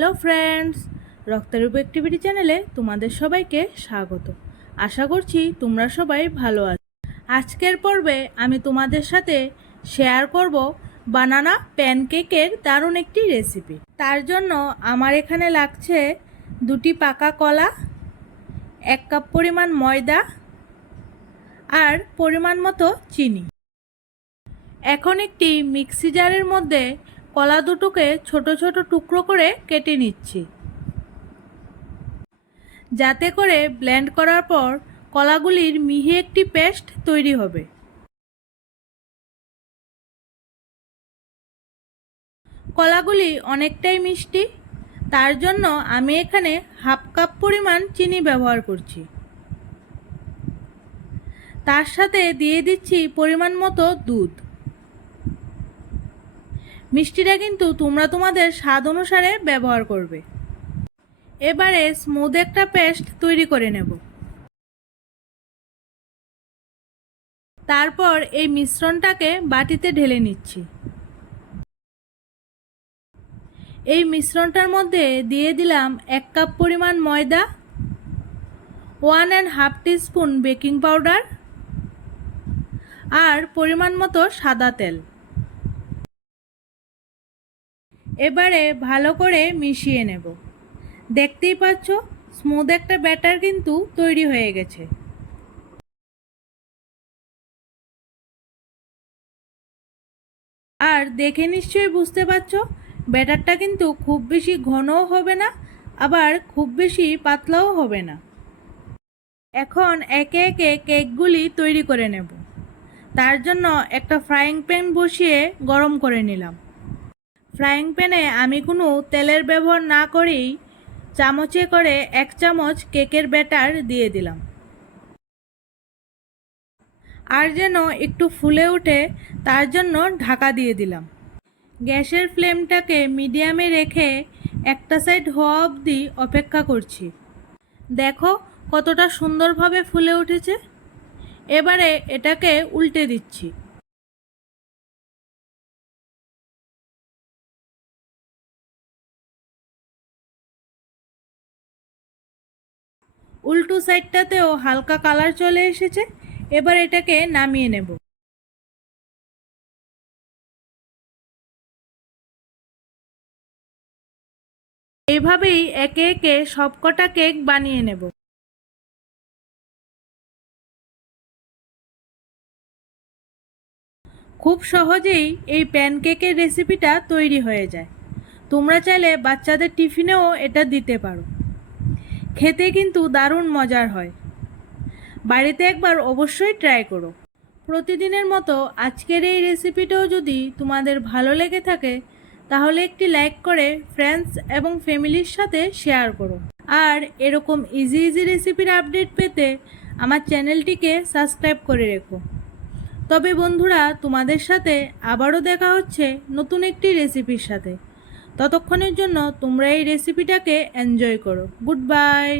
Hello friends, রিবু activity চ্যানেলে তোমাদের সবাইকে স্বাগত। আশা করছি তোমরা সবাই ভালো আছো। আজকের পর্বে আমি তোমাদের সাথে শেয়ার করব বানানা প্যানকেকের দারুণ একটি রেসিপি। তার জন্য আমার এখানে লাগছে 2টি পাকা কলা, 1 কাপ পরিমাণ ময়দা আর পরিমাণ মতো চিনি। এখন একটি মিক্সি জারের মধ্যে কলা দুটোকে ছোট ছোট টুকরো করে কেটে নিচ্ছি, যাতে করে ব্লেন্ড করার পর কলাগুলির মিহি একটি পেস্ট তৈরি হবে। কলাগুলি অনেকটাই মিষ্টি, তার জন্য আমি এখানে 1/2 কাপ পরিমাণ চিনি ব্যবহার করছি। তার সাথে দিয়ে দিচ্ছি পরিমাণ মতো দুধ। মিষ্টিটা কিন্তু তোমরা তোমাদের স্বাদ অনুসারে ব্যবহার করবে। এবারে স্মুথ একটা পেস্ট তৈরি করে নেব। তারপর এই মিশ্রণটাকে বাটিতে ঢেলে নিচ্ছি। এই মিশ্রণটার মধ্যে দিয়ে দিলাম 1 কাপ পরিমাণ ময়দা, 1.5 টিস্পুন বেকিং পাউডার আর পরিমাণ মতো সাদা তেল। এবারে ভালো করে মিশিয়ে নেব। দেখতেই পাচ্ছ স্মুথ একটা ব্যাটার কিন্তু তৈরি হয়ে গেছে। আর দেখে নিশ্চয়ই বুঝতে পারছো ব্যাটারটা কিন্তু খুব বেশি ঘনও হবে না, আবার খুব বেশি পাতলাও হবে না। এখন একে একে কেকগুলি তৈরি করে নেব। তার জন্য একটা ফ্রাইং প্যান বসিয়ে গরম করে নিলাম। ফ্রাইং প্যানে আমি কোনো তেলের ব্যবহার না করেই চামচে করে 1 চামচ কেকের ব্যাটার দিয়ে দিলাম। আর যেন একটু ফুলে ওঠে তার জন্য ঢাকা দিয়ে দিলাম। গ্যাসের ফ্লেমটাকে মিডিয়ামে রেখে একটা সাইড হওয়া অবধি অপেক্ষা করছি। দেখো কতটা সুন্দরভাবে ফুলে উঠেছে। এবারে এটাকে উল্টে দিচ্ছি। উল্টো সাইডটাতেও হালকা কালার চলে এসেছে। এবার এটাকে নামিয়ে নেব। এইভাবেই একে একে সবকটা কেক বানিয়ে নেব। খুব সহজেই এই প্যানকেকের রেসিপিটা তৈরি হয়ে যায়। তোমরা চাইলে বাচ্চাদের টিফিনেও এটা দিতে পারো। খেতে কিন্তু দারুণ মজার হয়। বাড়িতে একবার অবশ্যই ট্রাই করো। প্রতিদিনের মতো আজকের এই রেসিপিটাও যদি তোমাদের ভালো লেগে থাকে তাহলে একটি লাইক করে ফ্রেন্ডস এবং ফ্যামিলির সাথে শেয়ার করো। আর এরকম ইজি রেসিপির আপডেট পেতে আমার চ্যানেলটিকে সাবস্ক্রাইব করে রেখো। তবে বন্ধুরা, তোমাদের সাথে আবারও দেখা হচ্ছে নতুন একটি রেসিপির সাথে। ততক্ষণের জন্য তোমরা এই রেসিপিটাকে এনজয় করো। Good bye.